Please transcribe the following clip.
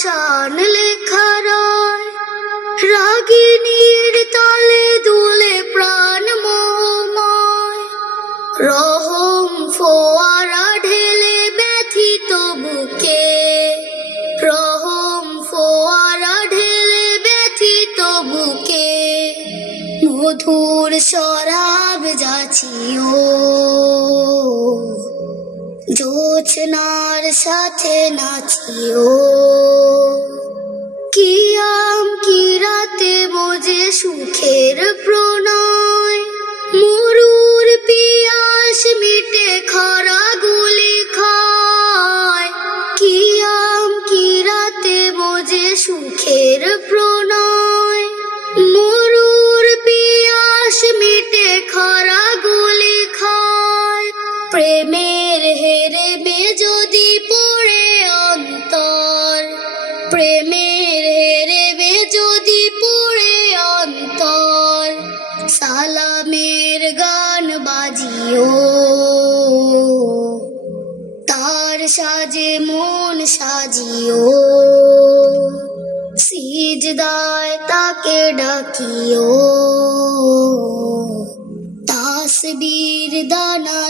শান লেখা রয়, রাগিনীর তালে দুলে প্রাণ মোহময়। রহম ফোয়ারা ঢেলে ব্যথিত বুকে, রহম ফোয়ারা ঢেলে ব্যথিত বুকে, মধুর শরাব যাচিও জোছনার সাথে নাচিও। কিয়াম কি রাতে বোঝে সুখের প্রণয়, মরুর পিয়াস মিটে খরা গুলি খায়। কিয়াম কি রাতে বোঝে সুখের প্রণয়, মরুর পিয়াস মিটে খরা গুলি খায়। প্রেমের হেরেবে যদি পড়ে অন্তর, প্রেমের হেরেবে যদি পড়ে অন্তর, সালামের গান বাজিও তার সাজে মন সাজিও। সিজদায় তাকে ডাকিও, তাসবীর দানা